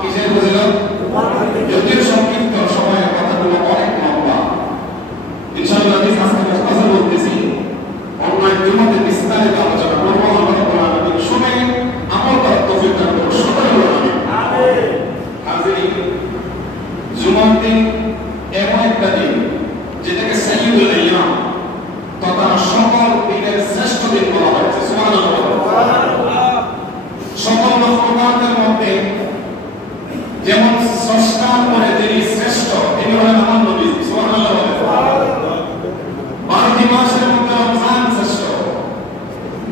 কিসের ফজিলত? যদিও সংক্ষিপ্ত সময়ের কথাগুলো অনেক লম্বা, ইনশাআল্লাহ আমি আজকে কথা বলতেছি, অনলাইন জুমাতে বিস্তারিত আলোচনা করবো। আমরা শুনে আমল করার তৌফিক দান করুন সকলে বলুন আমিন। হাজিরিন, জুমার দিন এমন একটা দিন যেটাকে সাইয়্যিদুল আইয়াম তথা সকল দিনের শ্রেষ্ঠ দিন বলা হয়েছে। সুবহানাল্লাহ। সকল মাখলুকাতের মধ্যে যেমন স্রষ্টার পরে যিনি শ্রেষ্ঠ তিনি হলেন আমার নবী। সুবহানাল্লাহ। 12টি মাসের মধ্যে রমজান শ্রেষ্ঠ,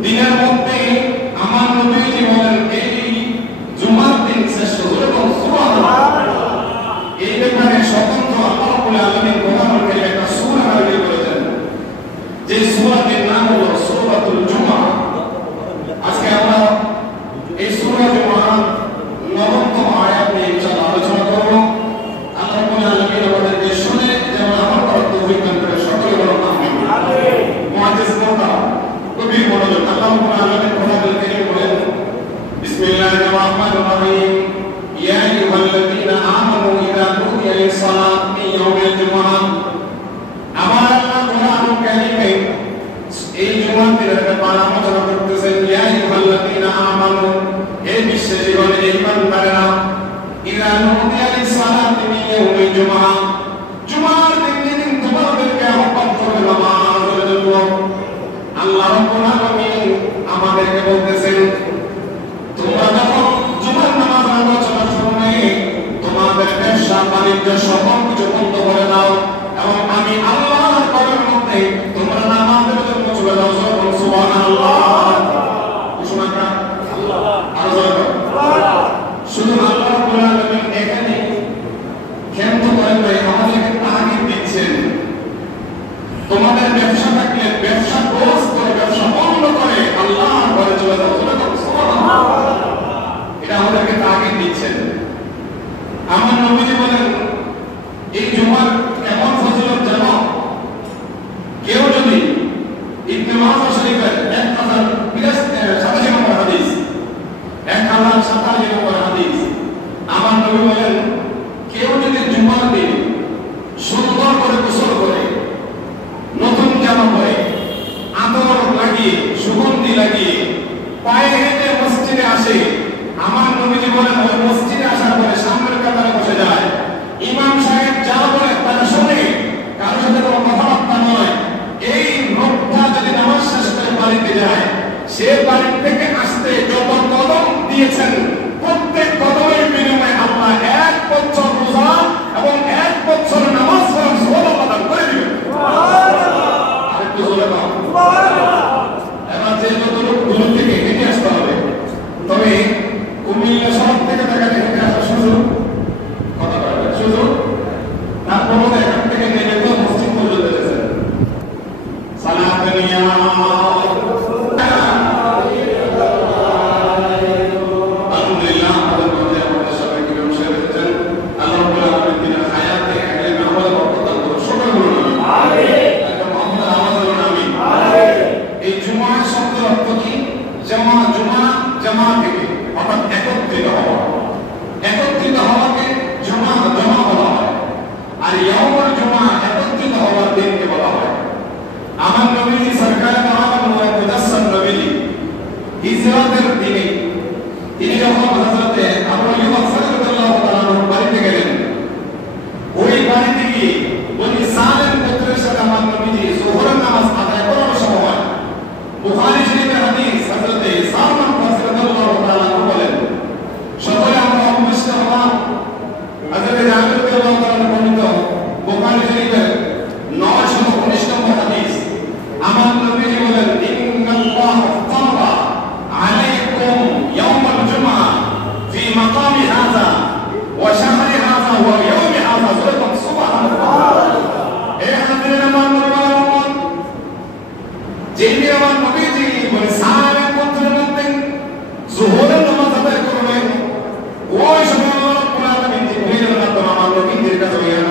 দিনের মধ্যে আমার নবীজি বলেন এই জুমার দিন শ্রেষ্ঠ। সুবহানাল্লাহ। এই ব্যাপারে স্বতন্ত্র আল্লাহ রাব্বুল আলামিন কোরআনুল কারীমে একটা সূরা নাযিল করেছেন, যে সূরাটির নাম হলো সূরাতুল জুমআ। আজকে আমরা এই সূরা জুমআর 9তম আয়াত নিয়ে ইনশাআল্লাহ আলোচনা করব। আল্লাহ রাব্বুল আলামিন আমাদেরকে শুনে যেমন আমল করার তৌফিক দান করে সকলে বলুন আমিন। মুআজ্জিজ কথা কবির মনোযোগ। আল্লাহ রাব্বুল আলামিন কোরআনুল কারীমে বলেন, বিসমিল্লাহির রহমানির রহিম, ইয়া আইয়ুহাল্লাযীনা আমানু ইযা নুদিয়া লিস-সালাতি মিন ইয়াউমিল জুমআহ। আমার আল্লাহ কোরআনুল কারীমে এই জুমার দিনের ব্যাপারে আলোচনা করতেছেন। ইয়া আইয়ুহাল্লাযীনা আমানু, হে বিশ্বাসীগণ, হে ঈমানদারেরা, ইযা নুদিয়া লিস-সালাতি মিন ইয়াউমিল জুমআহ, জুমার দিন তোমাদেরকে আহ্বান করবে নামাজের জন্য। আল্লাহ রাব্বুল আলামিন আমাদেরকে বলতেছেন, তোমরা যখন জুমার নামাজ আলোচনা শুনবে তোমাদের ব্যবসা বাণিজ্য সকল কিছু বন্ধ করে দাও এবং আমি আল্লাহর ঘরের মধ্যে তোমরা নামাজের জন্য চলে যাও। সুবহানাল্লাহ। শুধু আল্লাহ রাব্বুল আলামিন এখানে ক্ষান্ত করেন নাই, আমাদেরকে তাগিদ দিচ্ছেন, তোমাদের ব্যবসা থাকলে ব্যবসা ক্লোজ করে ব্যবসা বন্ধ করে আল্লাহর ঘরে চলে যাও। সুবহানাল্লাহ। এটা আমাদেরকে তাগিদ দিচ্ছেন। আমার নবীজি বলেন এই জুমার এমন ফজিলত জানো, কেউ যদি ইবনে মাজাহ শরীফের 1087 নম্বর হাদিস, 1087 নম্বর হাদিস, আমার নবী বলেন কেউ যদি জুমার দিন সুন্দর করে গোসল করে, নতুন জামা পরে, আতর লাগিয়ে, সুগন্ধি লাগিয়ে পায়ে হেঁটে মসজিদে আসে, আমার নবীজি বলেন ওই মসজিদে আসার পরে সামনের কাতারে বসে যায়, ইমাম সাহেব যা বলে তারা শুনে, কারোর সাথে কোনো কথাবার্তা নয়, এই লোকটা যদি নামাজ শেষ করে বাড়িতে যায়, সে বাড়ি থেকে আসতে যত কদম দিয়েছেন প্রত্যেক কদমের বিনিময়ে আল্লাহ 1 বছর রোজা এবং 1 বছর নামাজ পড়ার সওয়াব প্রদান করে দিবেন। সুবহানাল্লাহ। আরেকটু জোরে বলুন সুবহানাল্লাহ। এবার যে যত লোক দূর থেকে হেঁটে আসতে হবে, তবে কুমিল্লা শহর থেকে দেখা হেঁটে আসার সুযোগ কথা বলবে সুযোগ তারপরও এখান থেকে নেমে তো মসজিদ পর্যন্ত গেছেন। সালাত নিয়া একত্রিত হওয়াকে জমা বলা হয়, আর ইয়াউমুল জুমআহ একত্রিত হওয়ার দিনকে বলা হয়। আমার নবীজি সরকার মুহাম্মদ নবীজি হিজরতের দিনে তিনি যখন হযরতে আবু আইয়ুব রাদিয়াল্লাহু তাআলা বাড়িতে গেলেন, ওই বাড়িতে গিয়ে বনি সালেম গোত্রের সাথে আমার নবীজি যোহরের নামাজ আদায় করার সময় বুখারী শরীফের হাদিস হযরতে সালমান রাদিয়াল্লাহু তাআলা বলেন, সকলে আমরা অবশ্যই হলাম হযরতে জাবের রাদিয়াল্লাহু তাআলা বর্ণিত বুখারী শরীফের 919 নম্বর হাদিস, আমার নবীজি বলেন, ইন্নাল্লাহ ফারাদা আলাইকুম ইয়াউমাল জুমআহ ফি মাকামি হাযা ওয়া শাহরি হাযা ওয়া ইয়াউমি হাযা। সুবহানাল্লাহ। এই হাদিসের আমার নবী যেদিন আমার নবীজি বলে সালামের গোত্রের মধ্যে যোহরের নামাজ আদায় করবেন, ওই সময় আল্লাহ রাব্বুল আলামিন জিবরীলের মাধ্যমে আমার নবীর কাছে গেলেন।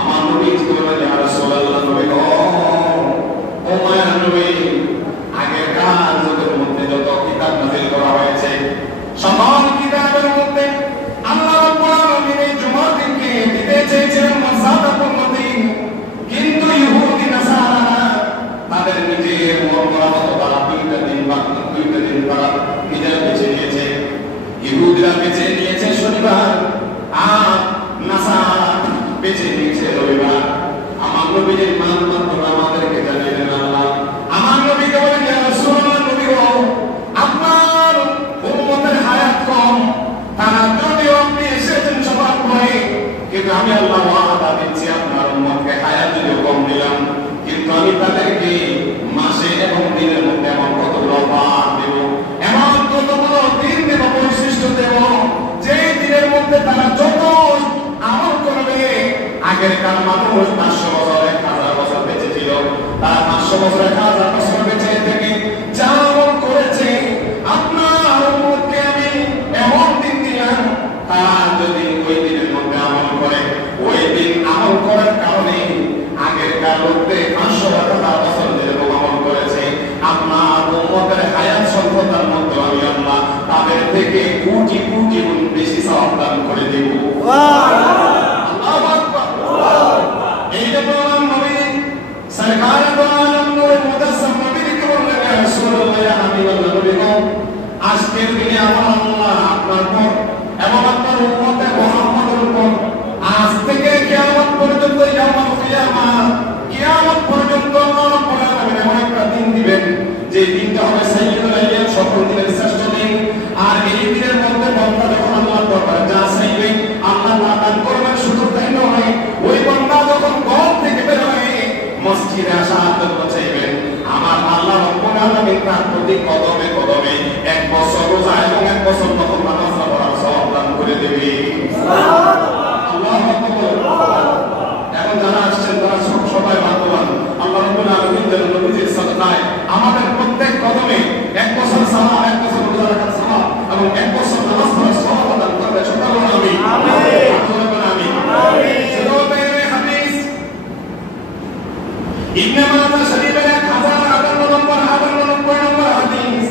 আমার নবীজি বললেন, ইয়া রাসূলুল্লাহ, নবী গো, ও মায়ার নবী, আগের কার যুগের মধ্যে যত কিতাব নাযিল করা হয়েছে সকল কিতাবের মধ্যে ইহুদিরা বেছে নিয়েছে শনিবার, আর নাসারা বেছে নিয়েছে রবিবার। আমার নবীর মানদণ্ড আমাদেরকে জানিয়ে দেন আল্লাহ। আমার নবীকে বলেন, ইয়া রাসূলুল্লাহ, নবী গো, আপনার উম্মতের হায়াত কম, তারা যদিও আপনি এসেছেন সবার ভয়ে, কিন্তু আমি আল্লাহ ওয়াদা দিচ্ছি আপনার উম্মতকে হায়াত যদিও কম দিলাম, কিন্তু আমি তাদেরকে মাসে এবং দিনের মধ্যে এমন কতগুলো বার দেব, এমন কতগুলো দিন দেব, বৈশিষ্ট্য দেব, যে দিনের মধ্যে তারা যত আমল করবে। আগেরকার মানুষ 500 বছর 1000 বছর বেঁচে ছিল, তারা 500 বছর 1000 বছর বেঁচে থেকে যা আমল করেছে, আপনার উম্মতকে আমি এমন দিন দিলাম, তারা যদি ওই দিনের মধ্যে আমল করে, ওই দিন আমল করার কারণে আগেরকার লোকদের 500 বছর যেরকম আমল করেছে, আপনার উম্মতের হায়াত সম্পদার মধ্যে আমি আল্লাহ তাদের থেকে কোটি কোটি গুণ বেশি সওয়াব দান করে দেব। আল্লাহু আকবার। এই যে বললাম নবী সরকার দো আলম নূর মুদাসসাম নবীকে বললেন, ইয়া রাসূলুল্লাহ, ইয়া হাবিবাল্লাহ, নবী গো, আজকের দিনে আমার আল্লাহ আপনার পর এবং আপনার উম্মতে মুহাম্মদের উপর আজ থেকে কিয়ামত পর্যন্ত, ইয়াউমুল কিয়ামাহ, কিয়ামত পর্যন্ত আল্লাহ এমন একটা দিন দিবেন, যে দিনটা হবে সাইয়্যিদুল আইয়াম, সকল দিনের শ্রেষ্ঠ দিন। আর এই দিনের মধ্যে বান্দা যখন আল্লাহর দরবারে যা চাইবে আল্লাহ দান করবেন। শুধু তাই নয়, ওই বান্দা যখন ঘর থেকে বের হয়ে মসজিদে আসার জন্য চাইবেন, আমার আল্লাহ রব্বুল আলামিন তার প্রতি কদমে কদমে 1 বছর রোজা এবং 1 বছর নফল নামাজ পড়ার সওয়াব দান করে দেবে। আল্লাহু আকবার। এখন যারা আসছেন তারা সবাই ভাগ্যবান। আল্লাহ রব্বুল আলামিন যেন নবীজির সাদকায় আমাদের প্রত্যেক কদমে 1 বছর সালাত, 1 বছর রোজা রাখার সওয়াব এবং 1 বছর নামাজ পড়ার সওয়াব দান করবে। সকল বলুন আমিন। আমিন। আমিন। আমিন। সুরায়ে হাদিস ইবনে মাজাহ শরীফের 1058 নম্বর হাদিস,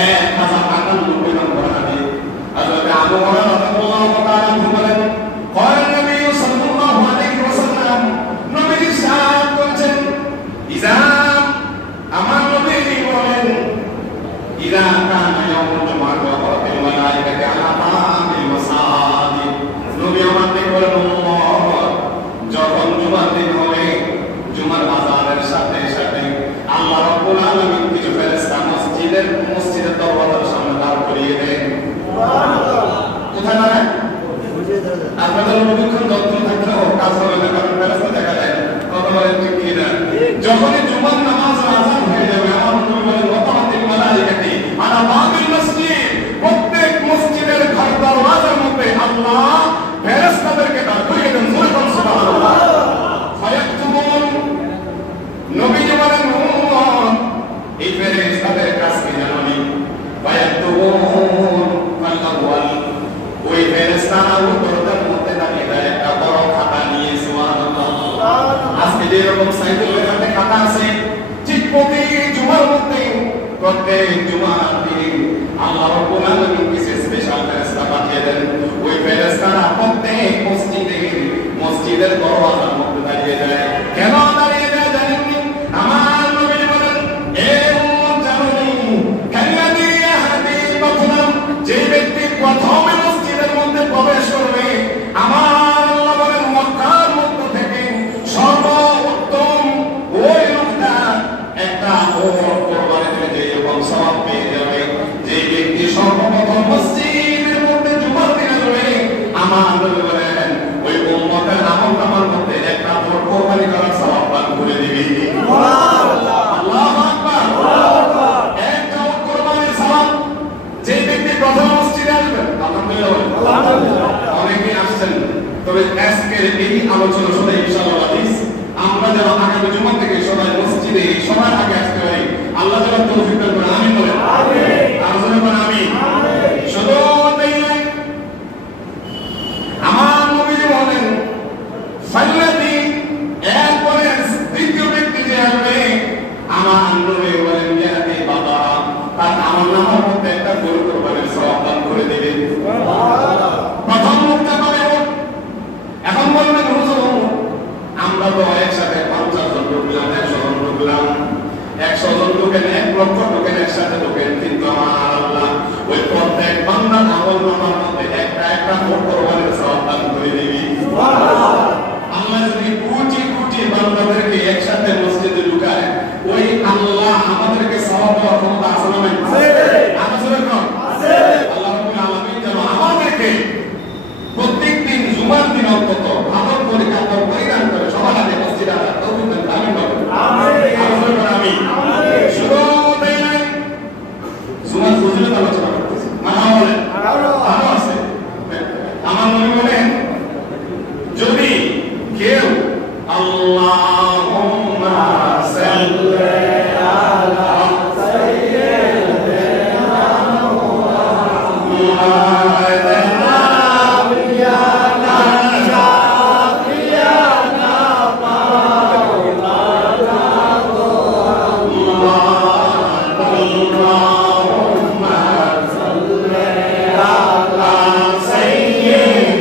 1058 নম্বর হাদিস, হযরত আবু হুরায়রা রাদিয়াল্লাহু তাআলা আনহু বলেন, قال النبي صلى الله عليه وسلم, নবী ইরশাদ করেছেন, ইযা, আমার নবী বলেন, ইযা কানা ইয়াউমুল জুমআহ ওয়া রাফিল মালায়েকাতি আলা বাবিল মাসাজিদ, নবী আমাদের বলেন, যখন জুমার দিন হবে, জুমার আযানের সাথে সাথে আল্লাহ রাব্বুল আলামিন কিছু ফেরেশতা মসজিদের দরজার সামনে দাঁড় করিয়ে দেন। সুবহানাল্লাহ। কোথায় দাঁড়ায়? আপনাদের অনুক্ষণ যত্ন থাকলেও কাজ হবে না, কারণ ফেরেশতা দেখা যায়। কথা বলেন ঠিক কি না? যখনই জুমার নামাজ আযান হয়ে যাবে, আমার নবী বলেন, ওয়াতাতিল মালায়েকাতি আলা বাবিল মসজিদ, প্রত্যেক মসজিদের ঘর দরজার মধ্যে আল্লাহ ফেরেশতাদেরকে দাঁড় করিয়ে দেন। সুবহানাল্লাহ। ফায়াকতুবুন, নবী বলেন, এই ফেরেশতাদের কাজ কি জানেন? ফায়াকতুবুন আল আউয়াল, ওই ফেরেশতারা দরজার মধ্যে দাঁড়িয়ে একটা বড় খাতা নিয়ে। সুবহানাল্লাহ। আজকে যে রকম সাইকেলের হাতে খাতা আছে, ঠিক প্রতি জুমার মধ্যে, প্রত্যেক জুমার দিন আল্লাহ রাব্বুল আলামিন কিছু স্পেশাল ফেরেশতা পাঠিয়ে দেন। ওই ফেরেশতারা প্রত্যেক মসজিদের দরজার মধ্যে দাঁড়িয়ে যায়। কেন দাঁড়িয়ে যায় জানেননি? আমার নবী বলেন, এ উম্মত জানুনি, কাল্লাযী ইয়াহদি বাতনাম, যে ব্যক্তি প্রথমে মসজিদের মধ্যে প্রবেশ করবে, আমার আল্লাহ বলেন, মক্কার মধ্য থেকে সর্বোত্তম ওই লোকটা একটা ওট কোরবানিতে যে রকম সওয়াব পেয়ে যাবে। যে ব্যক্তি সর্বপ্রথম মসজিদের মধ্যে জুমার দিনে যাবে, আমার নবী বলেন, ওই উম্মতের আমল-নামার মধ্যে একটা ওট কোরবানি করার সওয়াব দান করে দিবে। সুবহানাল্লাহ। আল্লাহু আকবার। আল্লাহু আকবার। একটা ওট কোরবানির সওয়াব যে ব্যক্তি প্রথম মসজিদে আসবে, আলহামদুলিল্লাহ, আলহামদুলিল্লাহ, অনেকে আসছেন। তবে আজকের এই আলোচনা শুনে ইনশাআল্লাহ হাদিস আমরা যেন আগামী জুমা থেকে সবাই মসজিদে সবার আগে আসতে পারি। আল্লাহ যেন তৌফিক দান করেন। আমিন বলেন। আমিন। আর জোরে বলেন আমিন। আমিন। শুধু তাই নয়, আমার নবী বলেন, ফাল্লাযী, এরপরে দ্বিতীয় ব্যক্তি যে আসবে, আমার নবী বলেন, ইয়াতি বাবা, তার আমলনামার মধ্যে একটা গরু কোরবানির সওয়াব দান করে দেবে। সুবহানাল্লাহ। প্রথম লোকটা পাবে। এখন বলবেন, হুজুর আমাদেরকে প্রত্যেকদিন জুমার দিন অন্তত আদর করে কাপড় পরিধান করে সবার হাতে মসজিদে আসার তৌফিক দান করুন। আমিন। শুধু তাই নয়, জুমার ফজিলত আলোচনা করতেছি। মারহাবা বলেন। ভালো আছে। আমার নবী বলেন, যদি কেউ আল্লাহুম্মা সাল্লি আলা সাইয়্যিদিনা মুহাম্মাদিন নাবিয়্যিনা শাফিয়ানা মাওলানা আল্লাহুম্মা সাল্লি আলা সাইয়্যিদিনা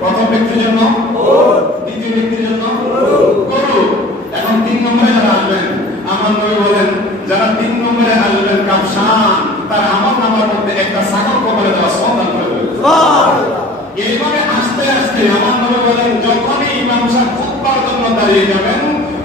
প্রথম ব্যক্তির জন্য, দ্বিতীয় ব্যক্তির জন্য গরু। এখন 3 নম্বরে যারা আসবেন, আমার নবী বলেন যারা 3 নম্বরে আসবেন কাবসান, তার আমার নামার মধ্যে একটা ছাগল কবরে দেওয়া সন্তান করে দেবে। এইভাবে আস্তে আস্তে আমার নবী বলেন যখনই ইমাম সাহেব খুতবার জন্য দাঁড়িয়ে যাবেন,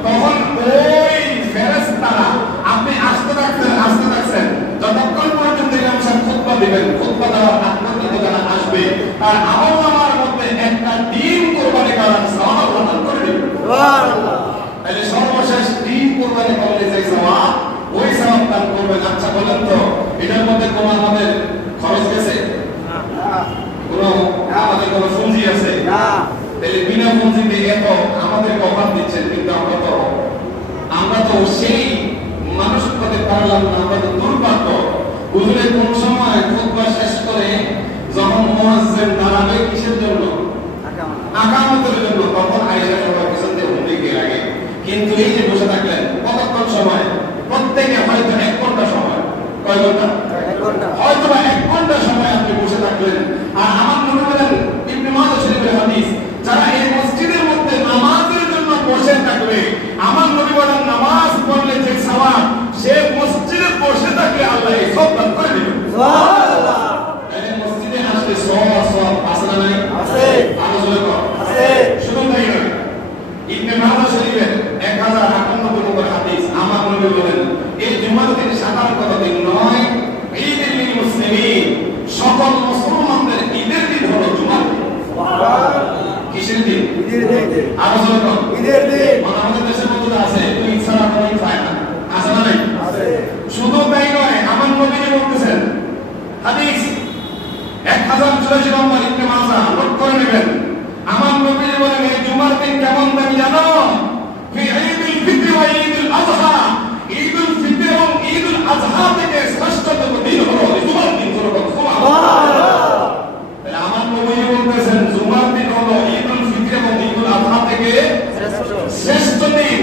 তখন ওই ফেরেশতারা আপনি আসতে থাকছেন যতক্ষণ পর্যন্ত ইমাম সাহেব খুতবা দিবেন, খুতবা দেওয়ার আগ পর্যন্ত যারা আসবে তার আমল নামার মধ্যে একটা ডিম কোরবানি করার সওয়াব প্রদান করে দিবেন। সুবহানাল্লাহ। তাহলে সর্বশেষ ডিম কোরবানি করলে যে সওয়াব, ওই সওয়াব দান করবেন। আচ্ছা বলেন তো, এটার মধ্যে কোন আমাদের খরচ গেছে? কোনো আমাদের কোনো পুঁজি আছে? তাহলে বিনা পুঁজিতে এত আমাদের অফার দিচ্ছেন, কিন্তু আমরা তো সেই মানুষ করতে পারলাম না। আমরা তো দুর্ভাগ্য। হুজুরে কোন সময় খুতবা শেষ করে যখন মুয়াজ্জিন দাঁড়াবে কিসের জন্য? আকামতের জন্য, তখন আয়েশা সবার পিছন দিয়ে হুমড়ি লাগে। কিন্তু এই যে বসে থাকলেন কতক্ষণ সময়? প্রত্যেকে হয়তো 1 ঘন্টা সময়। কয় ঘন্টা? 1 ঘন্টা। হয়তো 1 ঘন্টা সময় আপনি বসে থাকলেন। আর আমার মনে করেন ইবনে মাজাহ শরীফের হাদিস, যারা এই মসজিদের মধ্যে নামাজের জন্য বসে থাকবে, আমার নবী বলেন নামাজ পড়লে যে সওয়াব, সে মসজিদে বসে থাকলে আল্লাহ এই সব দান করে দিবেন। সুবহানাল্লাহ। এই মসজিদে আসলে সওয়াব আছে না নাই? আছে। আলোচনা কর। আছে। শুধু তাই নয়, ইবনে মাজাহ শরীফের 1058 নম্বর হাদিস, আমার নবী বলেন এই জুমার দিন সাধারণত দিন নয়, ঈদুল মুসলিমিন, সকল মুসলমানদের ঈদের দিন হলো জুমার দিন। সুবহানাল্লাহ। কিসের দিন? ঈদের দিন। আলোচনা কর। ঈদের দিন। আমাদের দেশের মধ্যে আছে তুই ইচ্ছা করে খায় না, আছে না নাই? আছে। শুধু তাই নয়, আমার নবী বলতেছেন হাদিস 1084 নম্বর ইবনে মাজাহ, নোট করে নেবেন। আমার নবী বলেন এই জুমার দিন কেমন দামি জানো? ফি ঈদুল ফিতর ওয়া ঈদুল আযহা, ঈদুল ফিতর এবং ঈদুল আযহা থেকে শ্রেষ্ঠতম দিন হলো জুমার দিন। সুবহানাল্লাহ। তাহলে আমার নবী বলতেছেন জুমার দিন হলো ঈদুল ফিতর এবং ঈদুল আযহা থেকে শ্রেষ্ঠ দিন।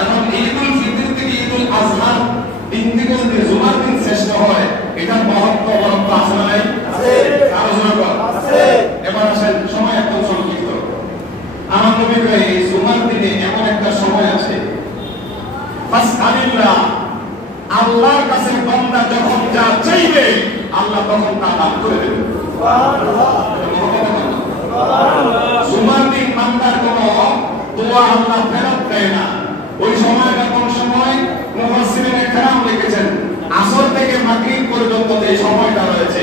এখন ঈদুল ফিতর থেকে ঈদুল আযহা দিন থেকে যদি জুমার দিন শ্রেষ্ঠ হয়, এটা মহত্ব আছে না নাই? আছে। আলোচনা কর। আছে। এবার আসেন, সময় একদম সংক্ষিপ্ত। আমার নবী কয় এই জুমার দিনে এমন একটা সময় আছে, ফাসআলিল্লাহ, আল্লাহর কাছে বান্দা যখন যা চাইবে আল্লাহ তখন তা দান করে দেবেন। সুবহানাল্লাহ। সুবহানাল্লাহ। জুমার দিন বান্দার কোনো দোয়া আল্লাহ ফেরত দেয় না। ওই সময়টা কোন সময়? মুফাসসিরিনে কেরাম লিখেছেন আসর থেকে মাগরিব পর্যন্ত যে সময়টা রয়েছে,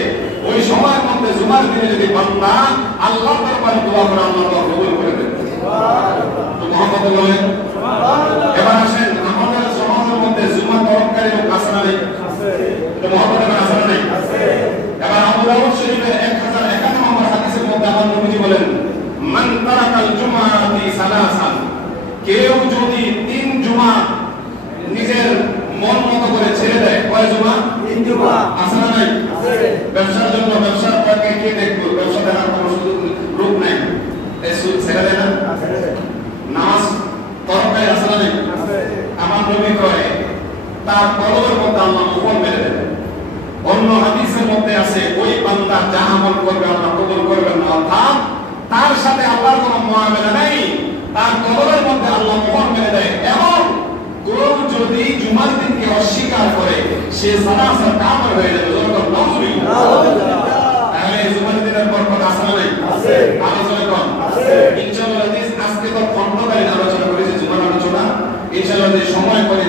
ওই সময়ের মধ্যে জুমার দিনে যদি বান্দা আল্লাহর দরবারে দোয়া করে, আল্লাহ তা কবুল করে দেন। সুবহানাল্লাহ। তো মুহাম্মদ বলেন সুবহানাল্লাহ। এবার আসেন, আমাদের সমাজের মধ্যে জুমা তওয়াক্কালী লোক আছে না নাই? আছে। তো মুহাম্মদ আছে না নাই? আছে। এবার আবু দাউদ শরীফের 1051 নম্বর হাদিসের মধ্যে আমার নবী বলেন মান তারাকাল জুমাতি সালাসান, কেউ যদি 3 জুমা নিজের মন মতো করে ছেড়ে দেয়। কয় জুমা? 3 জুমা। আছে না নাই? আছে। ব্যবসার জন্য ব্যবসার পথে কে দেখবে? ব্যবসা দেখার কোনো সুযোগ রূপ নাই, এই সুদ ছেড়ে দেয় না? ছেড়ে দেয়। নামাজ তরকায় আছে না নাই? আছে। আমার নবী কয় তার কলবের মধ্যে আল্লাহ মোহর মেরে দেবে। অন্য হাদিসের মধ্যে আছে ওই বান্দা যা আমল করবে আল্লাহ কবুল করবেন না, অর্থাৎ তার সাথে আল্লাহর কোনো মুআমালা নাই, তার কলবের মধ্যে আল্লাহ মোহর মেরে দেয়। এবং কেউ যদি জুমার দিনকে অস্বীকার করে সে সরাসরি কাফের হয়ে যাবে। যখন নাউজুবিল্লাহ, তাহলে জুমার দিনের বরকত আছে না? আছে। আলোচনা কোন আছে? ইনশাআল্লাহ আজকে তো খণ্ডকালীন আলোচনা করেছে জুমার আলোচনা। ইনশাআল্লাহ যে সময় করে